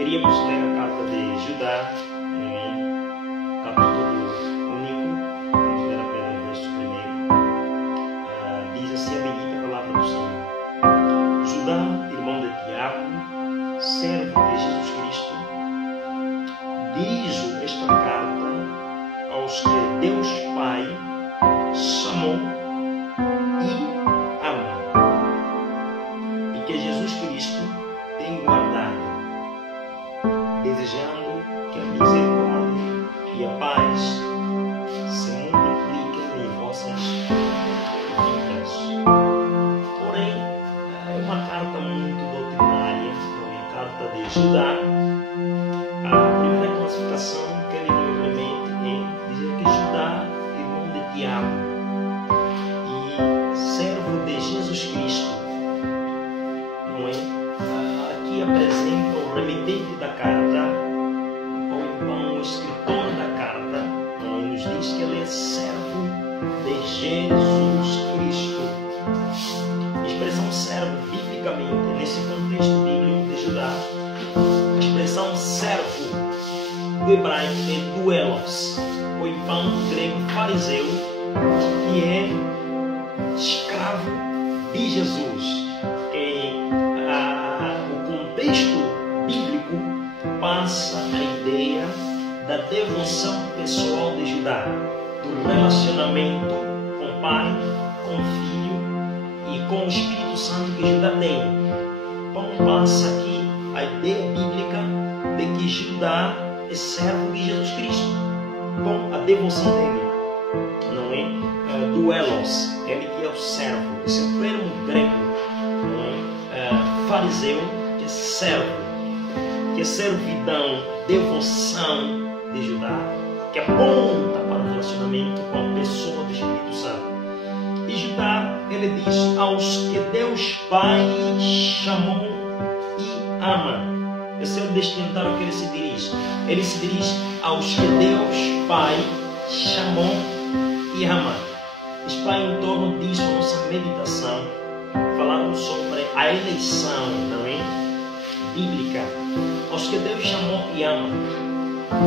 Queríamos ler a carta de Judá, capítulo único. Vamos ler apenas o verso primeiro. Diz assim a bendita palavra do Senhor. Judá, irmão de Tiago, servo de Jesus Cristo, dirijo esta carta aos que Deus Pai chamou e ama, e que Jesus Cristo tem guardado, desejando que a misericórdia e a paz se multipliquem em vossas vidas. Porém, é uma carta muito doutrinária, não é a carta de Judá. A primeira classificação que ele nos remete é dizer que Judá, irmão de Tiago e servo de Jesus Cristo, não é? Aqui apresenta o remetente da carta, ou então o escritor da carta, não é? Nos diz que ele é servo de Jesus Cristo. A expressão servo, biblicamente, nesse contexto bíblico de Judá, a expressão servo do hebraico é duelos, ou então do grego fariseu, que é escravo de Jesus. O contexto bíblico passa a ideia da devoção pessoal de Judá, do relacionamento com o Pai, com o Filho e com o Espírito Santo que Judá tem. Então passa aqui a ideia bíblica de que Judá é servo de Jesus Cristo, com a devoção dele, não é? Duelos, ele que é o servo, esse termo grego, não é? Fariseu, que é servo, que é servidão, devoção de Judá, que aponta para o relacionamento com a pessoa do Espírito Santo. E Judá, ele diz aos que Deus Pai chamou e ama. Esse é o destinatário que ele se dirige. Ele se dirige aos que Deus Pai chamou e ama. Está em torno disso a nossa meditação, falando sobre a eleição, não é? Bíblica. Aos que Deus chamou e ama.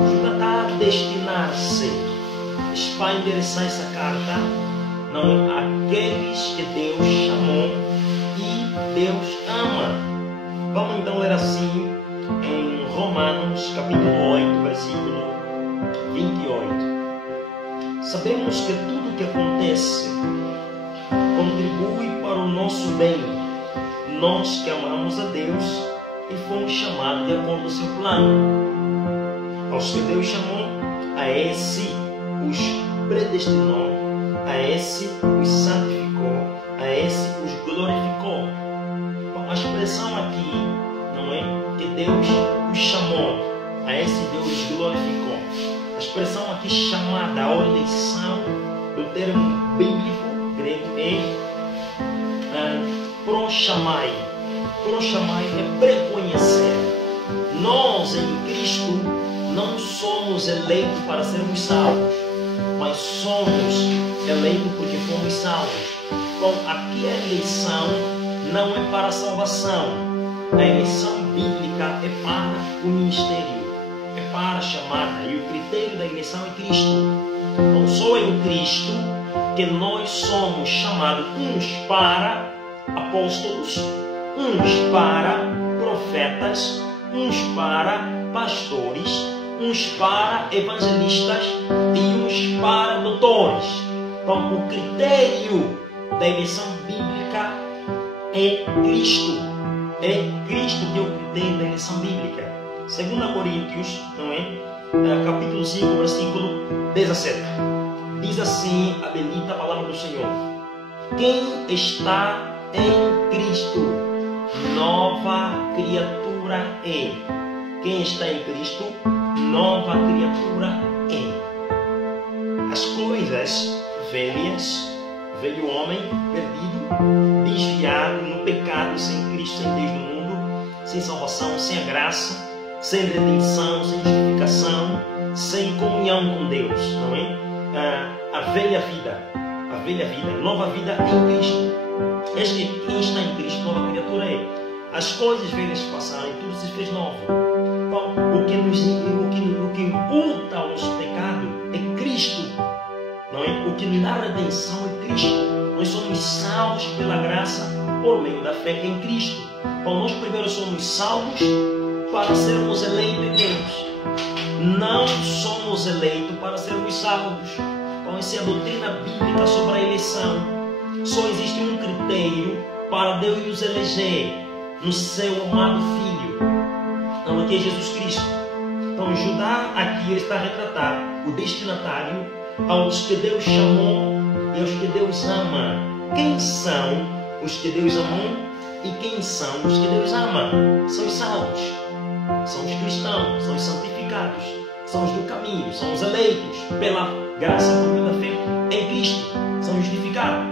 Judá está a destinar-se, está a endereçar essa carta, não é? Aqueles que Deus chamou e Deus ama. Vamos então ler assim em Romanos capítulo 8, versículo 28. Sabemos que tudo que acontece contribui para o nosso bem, nós que amamos a Deus e fomos chamados de acordo com o seu plano. Aos que Deus chamou, a esse os predestinou, a esse os santificou, a esse os glorificou. A expressão aqui, não é? Que Deus os chamou, a esse Deus os glorificou. A expressão aqui chamada, a eleição, do termo bíblico grego é proshamai. Proshamai é preconhecer. Nós em Cristo não somos eleitos para sermos salvos, mas somos eleitos porque fomos salvos. Bom, aqui a eleição não é para a salvação. A eleição bíblica é para o ministério, é para a chamada. E o critério da eleição é Cristo. Não só em Cristo que nós somos chamados, uns para apóstolos, uns para profetas, uns para pastores, uns para evangelistas e uns para doutores. Então, o critério da eleição bíblica é Cristo. É Cristo que é o critério da eleição bíblica. 2 Coríntios, não é? Capítulo 5, versículo 17. Diz assim a bendita palavra do Senhor: quem está em Cristo, nova criatura é. Quem está em Cristo, nova criatura é. As coisas velhas, velho homem perdido, desviado no pecado, sem Cristo, sem Deus no mundo, sem salvação, sem a graça, sem redenção, sem justificação, sem comunhão com Deus, não é? A velha vida, nova vida em Cristo. Este quem está em Cristo, nova criatura é. As coisas velhas passaram e tudo se fez novo. Então, o que imputa ao nosso pecado é Cristo. Não é? O que nos dá redenção é Cristo. Nós somos salvos pela graça por meio da fé em Cristo. Então, nós primeiro somos salvos para sermos eleitos de Deus. Não somos eleitos para sermos salvos. Então, essa é a doutrina bíblica sobre a eleição. Só existe um critério para Deus nos eleger no seu amado Filho. Então, aqui é Jesus Cristo. Então, Judá aqui ele está a retratar o destinatário aos que Deus chamou e aos que Deus ama. Quem são os que Deus amou e quem são os que Deus ama? São os salvos, são os cristãos, são os santificados, são os do caminho, são os eleitos pela graça por meio da fé em Cristo, são justificados.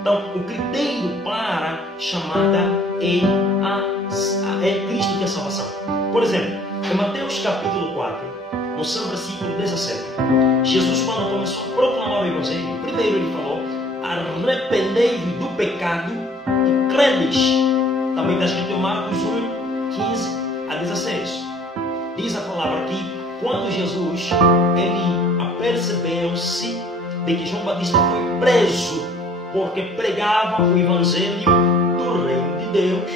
Então, o critério para chamada é Cristo que é a salvação. Por exemplo, em Mateus capítulo 4, no seu versículo 17, Jesus, quando começou a proclamar o Evangelho, primeiro ele falou: arrependei-vos do pecado e credes. Também está escrito em Marcos 1, 15 a 16. Diz a palavra aqui, quando Jesus ele apercebeu-se de que João Batista foi preso porque pregava o Evangelho do Reino de Deus,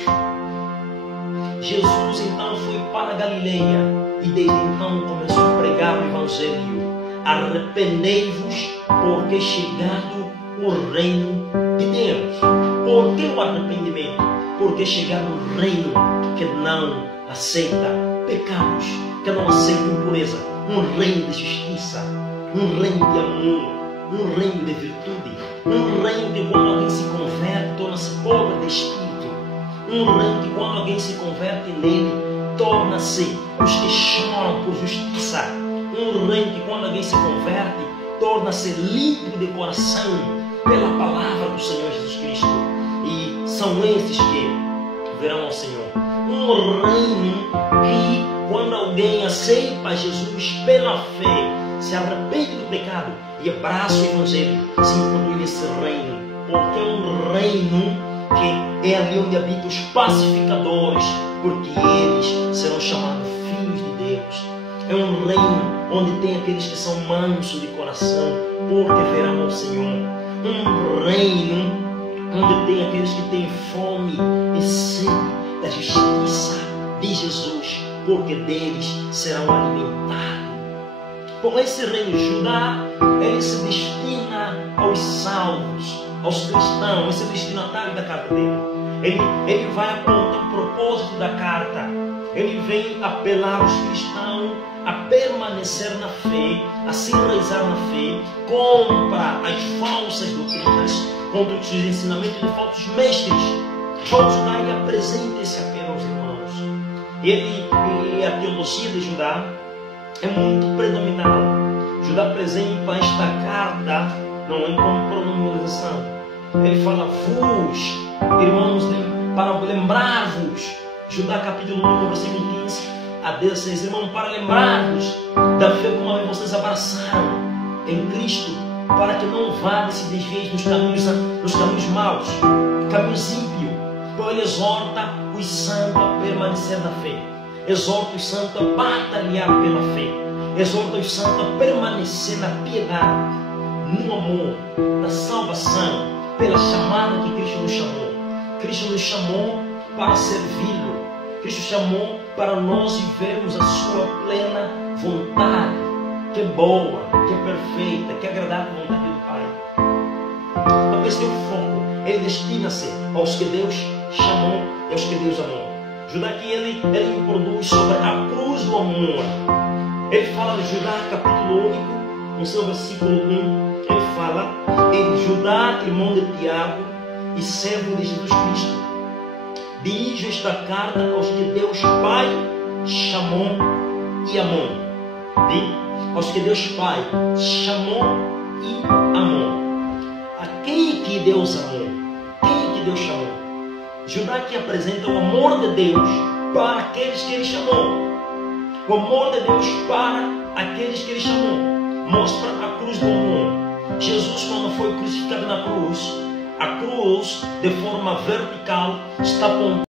Jesus então foi para Galileia e desde então começou a pregar o Evangelho. Arrependei-vos porque é chegado o reino de Deus. Por que o arrependimento? Porque é chegado o reino que não aceita pecados, que não aceita impureza. Um reino de justiça, um reino de amor, um reino de virtude, um reino que quando alguém se converte torna-se pobre de espírito. Um reino que quando alguém se converte nele, torna-se os que choram por justiça. Um reino que quando alguém se converte, torna-se limpo de coração pela palavra do Senhor Jesus Cristo. E são esses que verão ao Senhor. Um reino que quando alguém aceita Jesus pela fé, se arrepende do pecado e abraça o Evangelho, se inclui nesse reino. Porque é um reino que é ali onde habitam os pacificadores, porque eles serão chamados filhos de Deus. É um reino onde tem aqueles que são mansos de coração, porque verão ao Senhor. Um reino onde tem aqueles que têm fome e sede da justiça de Jesus, porque deles serão alimentados. Com esse reino Judá, ele se destina aos salvos, aos cristãos, esse destinatário da carta dele. Ele vai apontar o propósito da carta. Ele vem apelar os cristãos a permanecer na fé, a se enraizar na fé, contra as falsas doutrinas, contra os ensinamentos de falsos mestres. João Judá ele apresenta esse apelo aos irmãos. E a teologia de Judá é muito predominante. Judá apresenta esta carta não é como pronominalização. Ele fala vos, irmãos, para lembrar-vos. Judá capítulo 1, versículo 15 a 16. Irmão, para lembrar-vos da fé como a vocês abraçaram em Cristo, para que não vá se desviem nos caminhos maus, caminhos ímpios. Então ele exorta os santos a permanecer na fé, exorta os santos a batalhar pela fé, exorta os santos a permanecer na piedade, no amor, na salvação, pela chamada que Cristo nos chamou. Cristo nos chamou para servi-lo. Cristo chamou para nós vivermos a sua plena vontade, que é boa, que é perfeita, que é agradável à vontade do Pai. Então esse é o foco. Ele destina-se aos que Deus chamou e aos que Deus amou. Judá aqui ele introduz sobre a cruz do amor. Ele fala de Judá, capítulo único, no seu versículo 1. Ele fala em Judá, irmão de Tiago e servo de Jesus Cristo. Dirijo esta carta aos que Deus Pai chamou e amou. Aos que Deus Pai chamou e amou. A quem que Deus amou? Quem que Deus chamou? Judá que apresenta o amor de Deus para aqueles que Ele chamou. O amor de Deus para aqueles que Ele chamou. Mostra a cruz do amor. Jesus, quando foi crucificado na cruz, a cruz, de forma vertical, está apontando